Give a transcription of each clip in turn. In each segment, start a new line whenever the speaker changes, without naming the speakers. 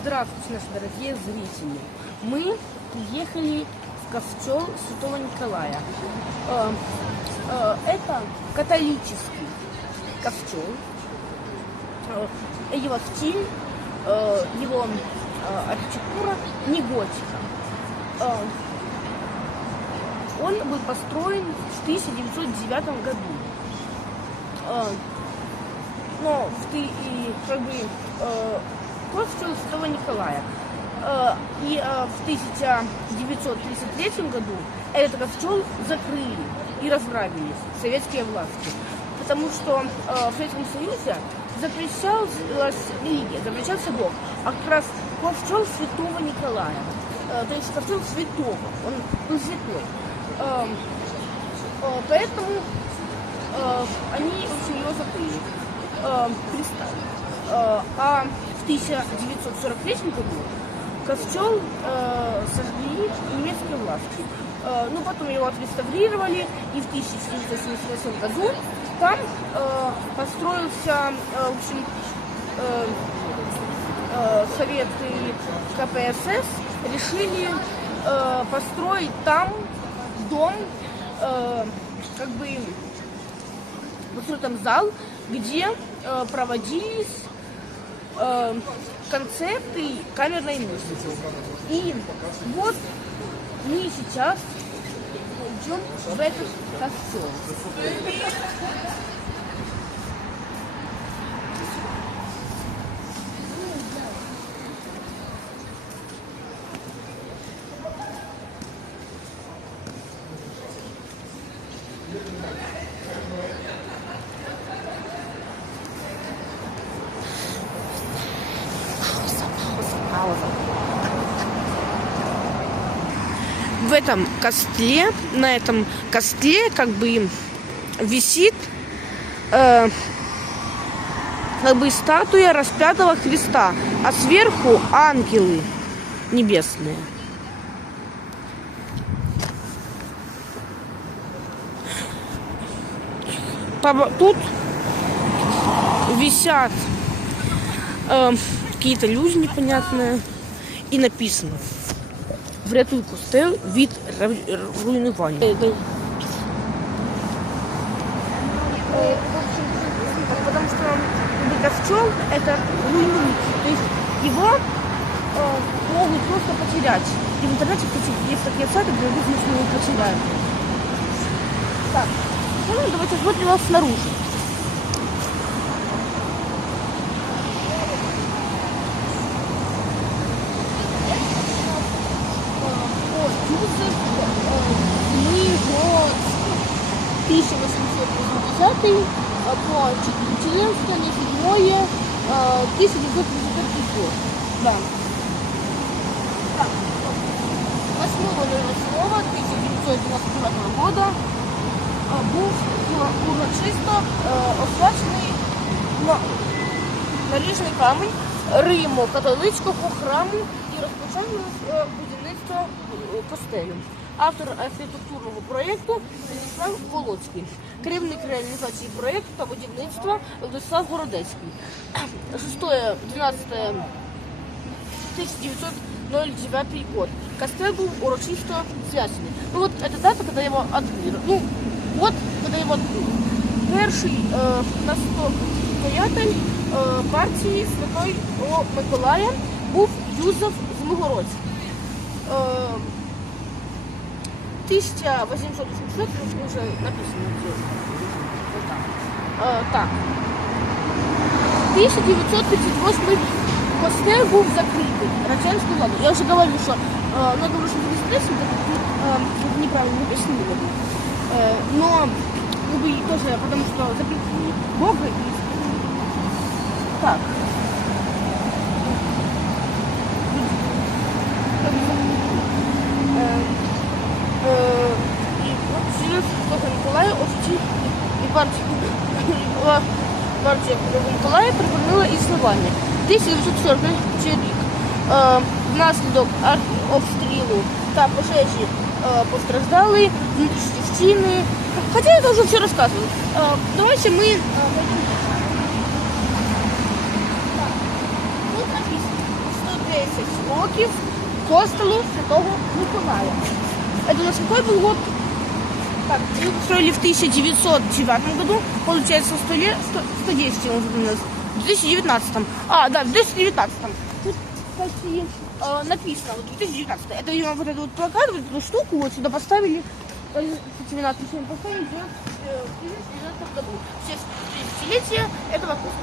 Здравствуйте, наши дорогие зрители. Мы приехали в Ковчел Святого Николая. Э, э, Это католический ковчел. Э, Его стиль, его архитектура не готика. Он был построен в 1909 году. Но в ты и как бы ковчел Святого Николая. Э, и э, в 1933 году этот ковчел закрыли и разграбили советские власти. Потому что э, в Советском Союзе запрещалась религия, запрещался Бог. А как раз ковчел Святого Николая. То есть ковчел святого, он был святой. Э, э, поэтому они общем, его закрыли э, перестали. Э, а 1943 году костел э, сожгли немецкие власти. Э, ну, потом его отреставрировали, и в 1978 году там э, построился, э, в общем, э, э, Совет и КПСС решили э, построить там дом, э, как бы построить там зал, где э, проводились э, концерты камерной музыки. И вот мы сейчас идем в этот костел. Этом костле, на этом костле как бы висит э, как бы статуя распятого Христа, а сверху ангелы небесные. Тут висят э, какие-то люди непонятные и написано Врятуй костел від руйнування. Потому что костел это руйнуется. То есть его э, могут просто потерять. И в интернете, есть такие сайты, где люди его потеряют. Так, ну, давайте смотрим его снаружи. 1880 э, по 14 7 1955 год. Да. Так. 8 1999 года був уро- урочисто освячений наріжний камінь Риму католицького храму і розпочав е, будівництво е, костелю Автор архітектурного проєкту Станіслав Волоцький, керівник реалізації проєкту та будівництва Владислав Городецький. 6-12 1909 год. Костел был урочисто связанный. Ну вот эта дата, когда его открыли. Ну, вот, когда его открыли. Перший е, настоятель е, партії Святого Миколая був Юзеф Змогородський. Е, 1800 700 уже написано здесь. Вот так. Э, так. 1958 рік костер був закритий радянською. Я уже говорю, что э, надо уже переспросить, так э, неправильно написано было. Э, но ну, тоже, потому что закрытый Бога и... Так. Існування. 1943 рік. Внаслідок обстрілу та пожежі е, постраждали внутрішні стіни. Хоча я вже все розказувала. Е, давайте ми е. Тут написано 103 років костелу Святого Миколая. Это у нас какой был год? Так, его построили в 1909 году, получается 100 лет, 110 ему запомнилось. В 2019. А, да, в 2019. Тут, кстати, э, написано, вот 2019. Это, видимо, вот этот вот плакат, вот эту штуку вот сюда поставили. Кстати, на отлично поставили в 2019 году. Все 30-летие этого курса.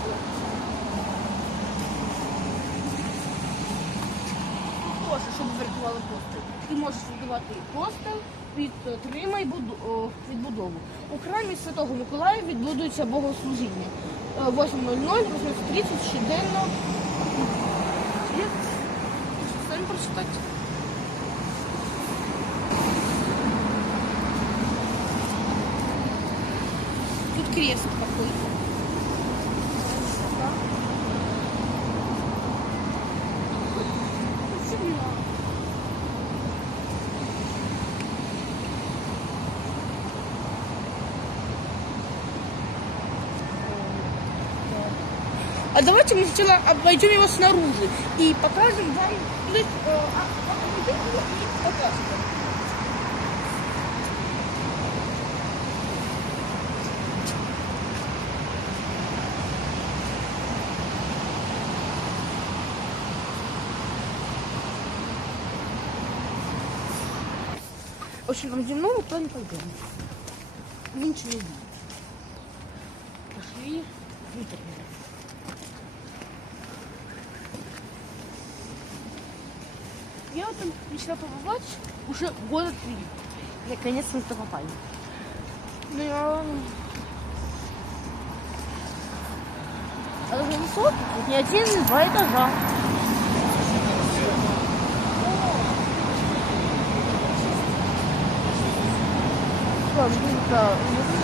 Тоже, чтобы виртуалы просто. Ты можешь виртуалы просто, підтримай відбудову. У храмі Святого Миколая відбудується богослужіння. Е, 8.00, 8.30 щоденно. Самі прочитати. Тут крест давайте мы сначала обойдем его снаружи и покажем вам, э, а- обойдем его и покажем. В общем, там земного то не пойдем. Ничего не видим. Пошли. Я вот там начала побывать уже года три. Наконец мы попали. Ну, я... Это же высокий, тут не один, не два этажа. Ладно, это...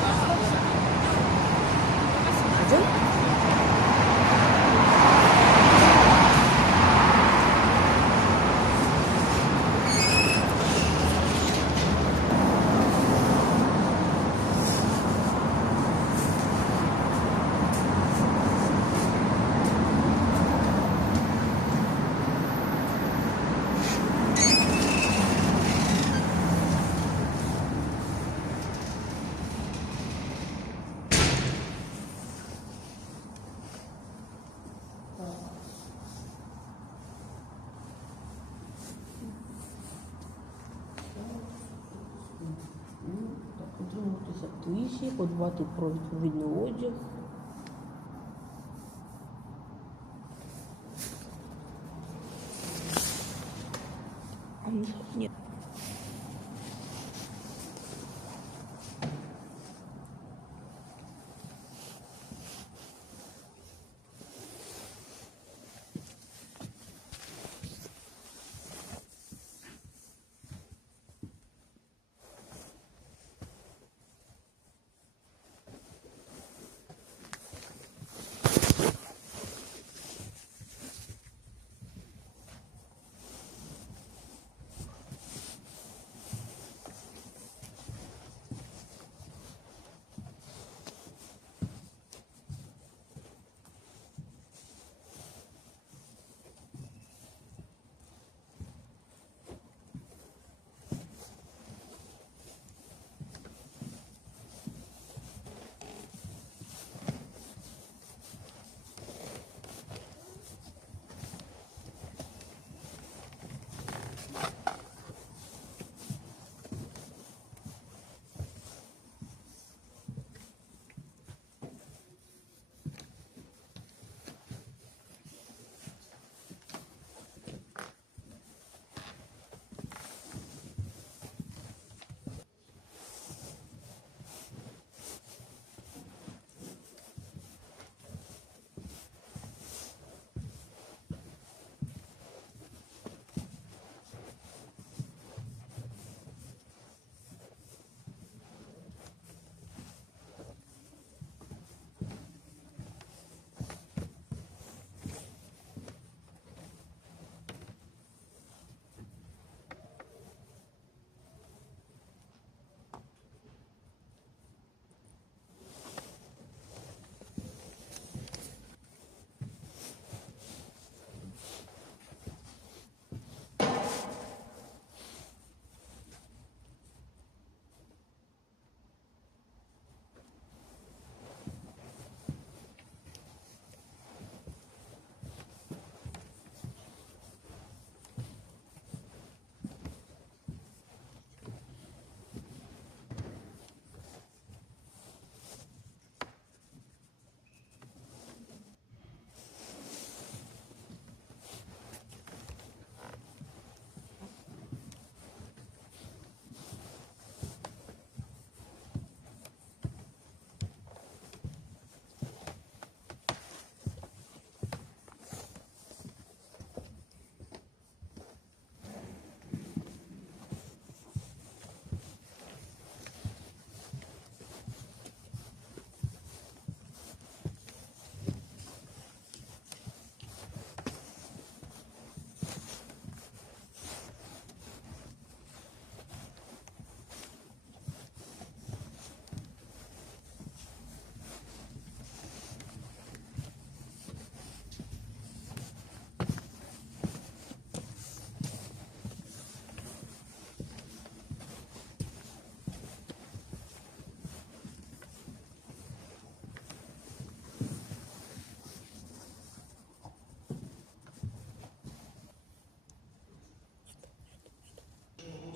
Тиші, подбати про відповідний одяг.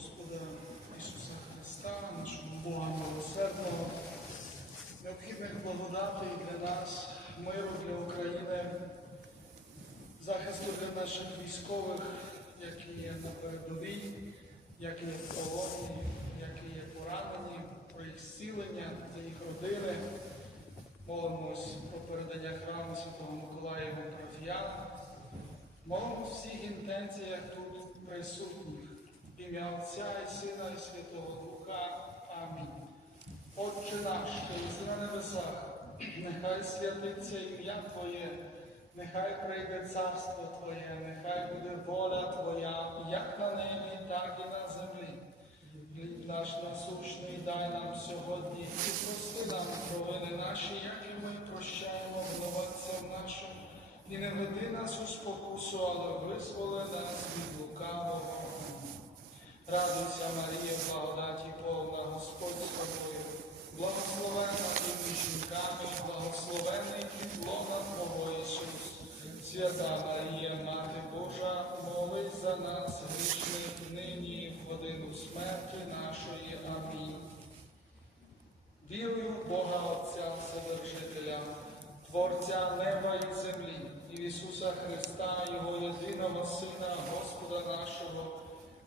Господа Ісуса Христа, нашого Бога Милосердного,
необхідних благодати для нас, миру для України, захисту для наших військових, які є на передовій, які є в полоні, які є поранені, про їх зцілення, за їх родини. Молимось про передання храму Святого Миколая Парафіян. Молимо всіх інтенціях тут присутніх. Ім'я Отця і Сина і Святого Духа. Амінь. Отче наш, що єси на небесах, нехай святиться ім'я Твоє, нехай прийде царство Твоє, нехай буде воля Твоя, як на небі, так і на землі. Хліб наш насущний дай нам сьогодні і прости нам провини наші, як і ми прощаємо винуватцям нашим. І не веди нас у спокусу, але визволи нас від лукавого. Радуйся, Марія, благодаті повна, Господь з тобою, благословена ти між жінками, благословений плідлона Твого Ісус. Свята Марія, Мати Божа, молись за нас грішних нині, і в годину смерті нашої. Амінь. Вірую в Бога Отця Вседержителя, Творця неба і землі, і в Ісуса Христа, Його єдиного Сина, Господа нашого,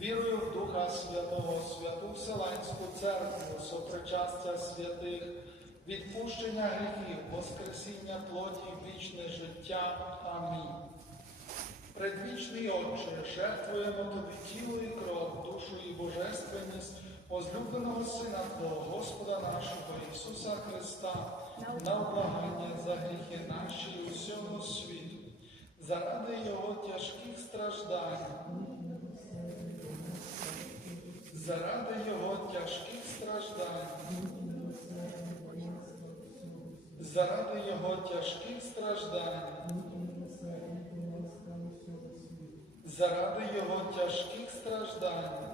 Вірую в Духа Святого, святу Вселенську церкву, сопричастя святих, відпущення гріхів, воскресіння плоті, вічне життя. Амінь. Предвічний Отче, жертвуємо Тобі тіло і кров, душу і божественність возлюбленого Сина Твого, Господа нашого Ісуса Христа, на облагання за гріхи наші і усього світу, заради Його тяжких страждань, заради Його тяжких страждань, заради Його тяжких страждань. Заради його тяжких страждань,